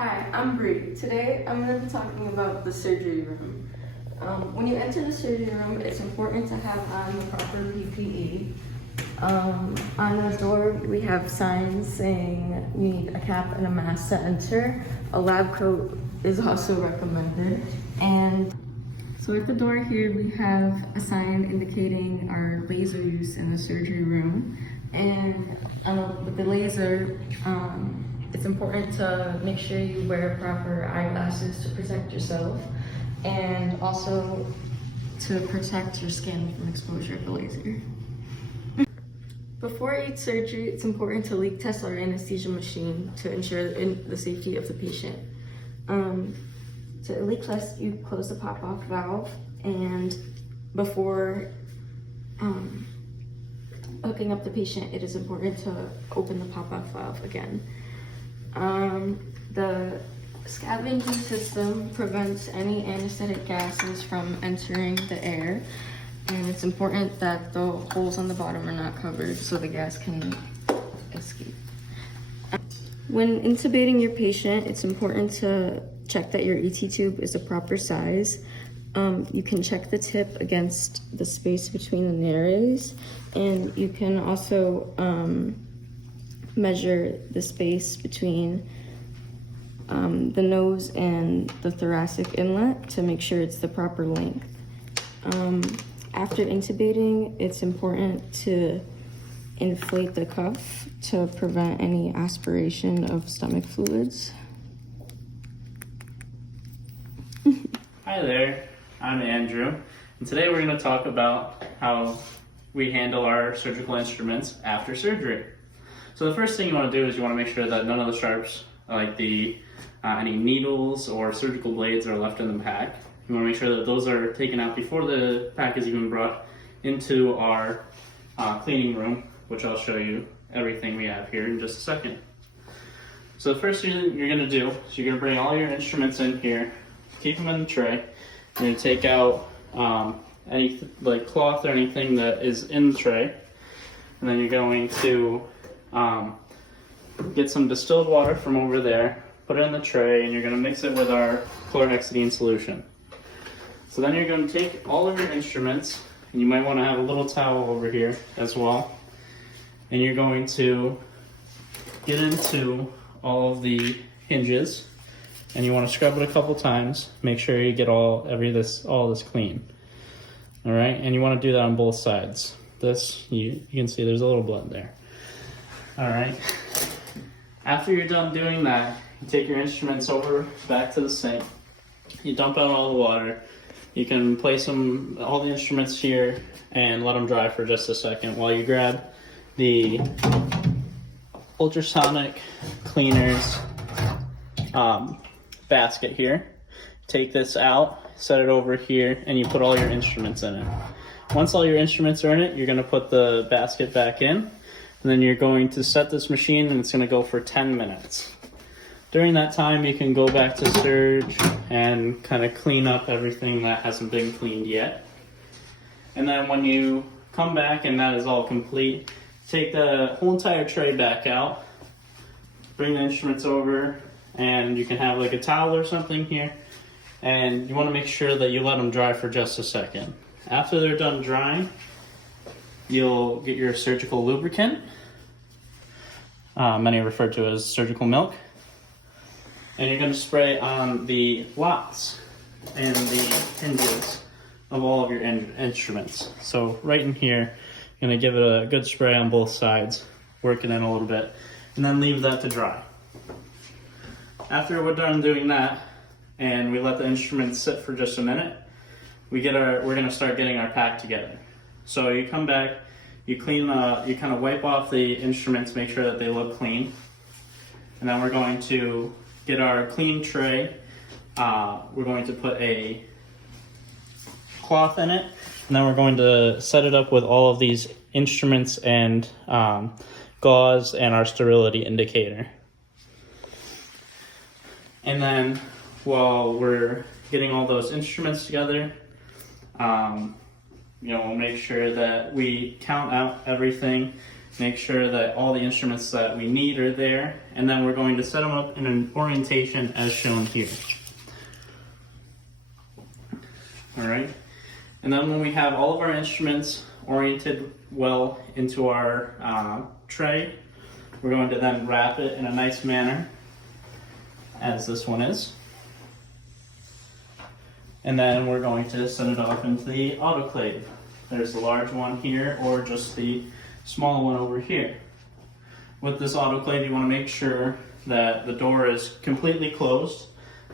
Hi, I'm Bree. Today I'm going to be talking about the surgery room. When you enter the surgery room, it's important to have on the proper PPE. On the door, we have signs saying you need a cap and a mask to enter. A lab coat is also recommended. And so at the door here, we have a sign indicating our laser use in the surgery room. And with the laser, it's important to make sure you wear proper eyeglasses to protect yourself and also to protect your skin from exposure to the laser. Before each surgery, it's important to leak test our anesthesia machine to ensure the safety of the patient. To leak test, you close the pop-off valve, and before hooking up the patient, it is important to open the pop-off valve again. The scavenging system prevents any anesthetic gases from entering the air, and it's important that the holes on the bottom are not covered so the gas can escape. When intubating your patient, it's important to check that your ET tube is the proper size. You can check the tip against the space between the nares, and you can also measure the space between the nose and the thoracic inlet to make sure it's the proper length. After intubating, it's important to inflate the cuff to prevent any aspiration of stomach fluids. Hi there, I'm Andrew, and today we're going to talk about how we handle our surgical instruments after surgery. So the first thing you want to do is you want to make sure that none of the sharps, like any needles or surgical blades, are left in the pack. You want to make sure that those are taken out before the pack is even brought into our cleaning room, which I'll show you everything we have here in just a second. So the first thing you're going to do is you're going to bring all your instruments in here, keep them in the tray. You're going to take out any like cloth or anything that is in the tray, and then you're going to get some distilled water from over there, put it in the tray, and you're going to mix it with our chlorhexidine solution. So then you're going to take all of your instruments, and you might want to have a little towel over here as well, and you're going to get into all of the hinges, and you want to scrub it a couple times. Make sure you get all this clean. All right, and you want to do that on both sides. This you can see there's a little blood there. All right. After you're done doing that, you take your instruments over back to the sink. You dump out all the water. You can place all the instruments here and let them dry for just a second while you grab the ultrasonic cleaners basket here. Take this out, set it over here, and you put all your instruments in it. Once all your instruments are in it, you're going to put the basket back in, and then you're going to set this machine, and it's going to go for 10 minutes. During that time, you can go back to Surge and kind of clean up everything that hasn't been cleaned yet. And then when you come back and that is all complete, take the whole entire tray back out, bring the instruments over, and you can have like a towel or something here, and you want to make sure that you let them dry for just a second. After they're done drying, you'll get your surgical lubricant, many refer to as surgical milk, and you're going to spray on the locks and the hinges of all of your instruments. So right in here, you're going to give it a good spray on both sides, work it in a little bit, and then leave that to dry. After we're done doing that, and we let the instruments sit for just a minute, we're going to start getting our pack together. So you come back, you kind of wipe off the instruments, make sure that they look clean, and then we're going to get our clean tray. We're going to put a cloth in it, and then we're going to set it up with all of these instruments and gauze and our sterility indicator. And then while we're getting all those instruments together, we'll make sure that we count out everything make sure that all the instruments that we need are there, and then we're going to set them up in an orientation as shown here. All right, and then when we have all of our instruments oriented well into our tray, we're going to then wrap it in a nice manner, as this one is. And then we're going to send it off into the autoclave. There's the large one here, or just the small one over here. With this autoclave, you want to make sure that the door is completely closed.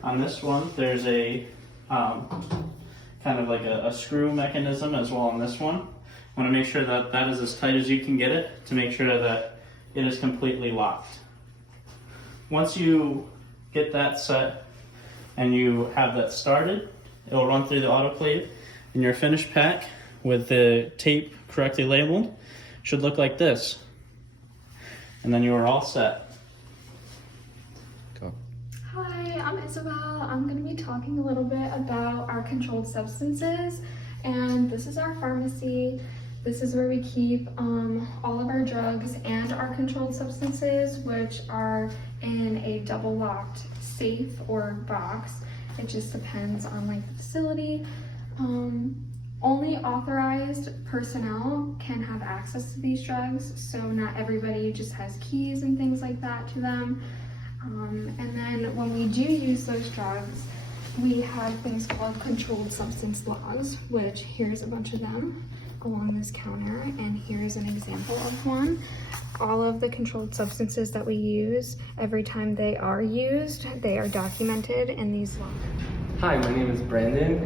On this one, there's a kind of like a screw mechanism as well on this one. You want to make sure that that is as tight as you can get it to make sure that it is completely locked. Once you get that set and you have that started, it'll run through the autoclave, and your finished pack with the tape correctly labeled should look like this. And then you are all set. Go. Hi, I'm Isabel. I'm going to be talking a little bit about our controlled substances, and this is our pharmacy. This is where we keep all of our drugs and our controlled substances, which are in a double locked safe or box. It just depends on like the facility. Only authorized personnel can have access to these drugs, so not everybody just has keys and things like that to them. And then when we do use those drugs, we have things called controlled substance logs, which here's a bunch of them along this counter, and here's an example of one. All of the controlled substances that we use, every time they are used, they are documented in these logs. Hi, my name is Brandon.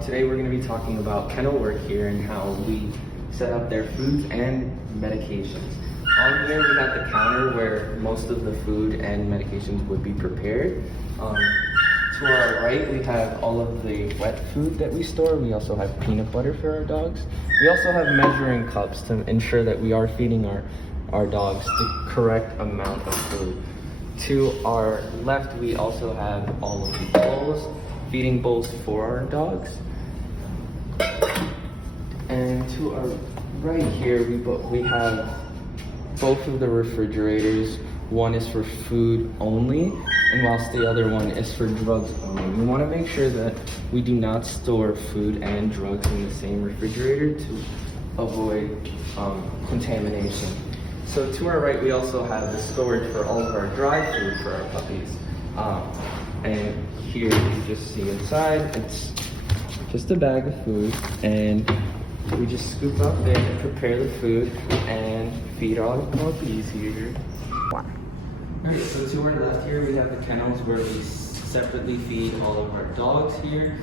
Today we're going to be talking about kennel work here and how we set up their foods and medications. On here we have the counter where most of the food and medications would be prepared. To our right we have all of the wet food that we store. We also have peanut butter for our dogs. We also have measuring cups to ensure that we are feeding our dogs the correct amount of food. To our left we also have all of the bowls, feeding bowls for our dogs. And to our right here we have both of the refrigerators. One is for food only, and whilst the other one is for drugs only. We want to make sure that we do not store food and drugs in the same refrigerator to avoid contamination. So to our right, we also have the storage for all of our dry food for our puppies. And here you just see inside, it's just a bag of food, and we just scoop up there, prepare the food, and feed all the puppies here. Alright, so to our left here, we have the kennels where we separately feed all of our dogs here.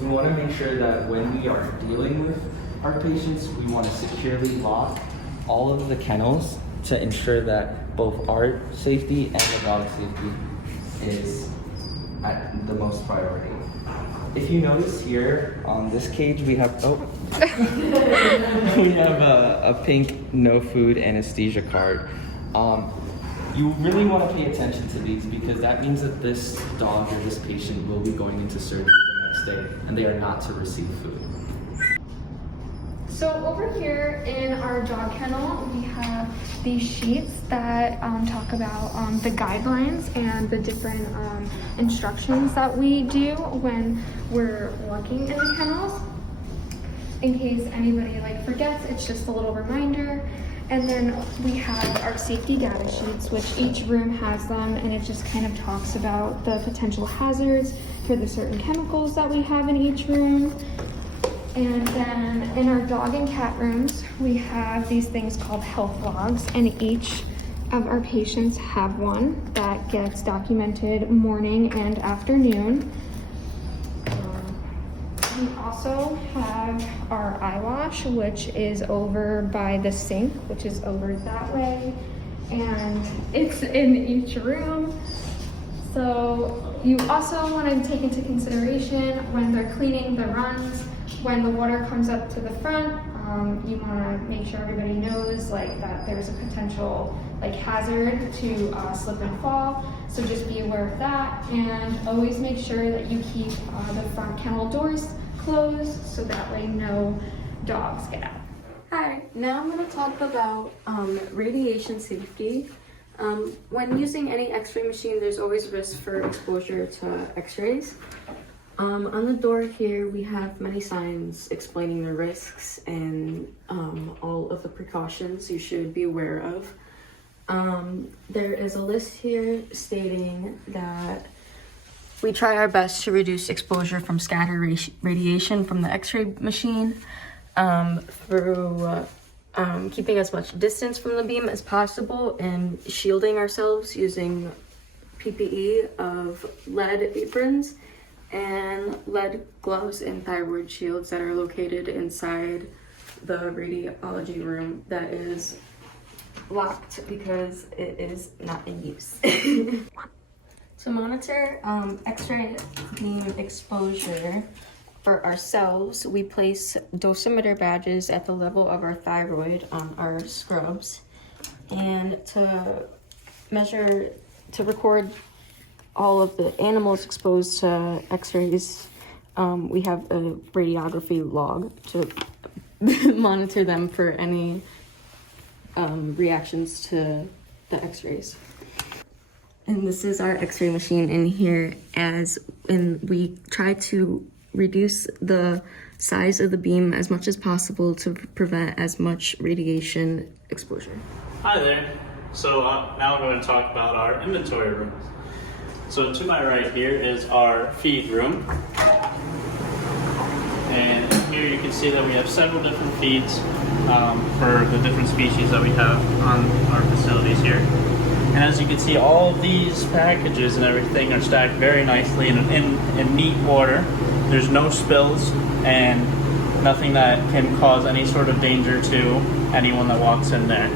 We want to make sure that when we are dealing with our patients, we want to securely lock all of the kennels to ensure that both our safety and the dog safety is at the most priority. If you notice here on this cage, we have we have a pink no food anesthesia card. You really want to pay attention to these because that means that this dog or this patient will be going into surgery the next day and they are not to receive food. So over here in our dog kennel, we have these sheets that talk about the guidelines and the different instructions that we do when we're working in the kennels. In case anybody forgets, it's just a little reminder. And then we have our safety data sheets, which each room has them, and it just kind of talks about the potential hazards for the certain chemicals that we have in each room. And then in our dog and cat rooms, we have these things called health logs, and each of our patients have one that gets documented morning and afternoon. We also have our eye wash, which is over by the sink, which is over that way, and it's in each room. So you also want to take into consideration when they're cleaning the runs, when the water comes up to the front, you want to make sure everybody knows that there's a potential hazard to slip and fall. So just be aware of that, and always make sure that you keep the front kennel doors closed so that way no dogs get out. Hi, now I'm going to talk about radiation safety. When using any x-ray machine, there's always risk for exposure to x-rays. On the door here, we have many signs explaining the risks and all of the precautions you should be aware of. There is a list here stating that we try our best to reduce exposure from scattered radiation from the x-ray machine through keeping as much distance from the beam as possible and shielding ourselves using PPE of lead aprons and lead gloves and thyroid shields that are located inside the radiology room that is locked because it is not in use. To monitor x-ray beam exposure for ourselves, we place dosimeter badges at the level of our thyroid on our scrubs. And to record all of the animals exposed to x-rays, we have a radiography log to monitor them for any reactions to the x-rays. And this is our x-ray machine in here, and we try to reduce the size of the beam as much as possible to prevent as much radiation exposure. Hi there. So now I'm going to talk about our inventory room. So to my right here is our feed room. And here you can see that we have several different feeds for the different species that we have on our facilities here. And as you can see, all of these packages and everything are stacked very nicely in neat order. There's no spills and nothing that can cause any sort of danger to anyone that walks in there.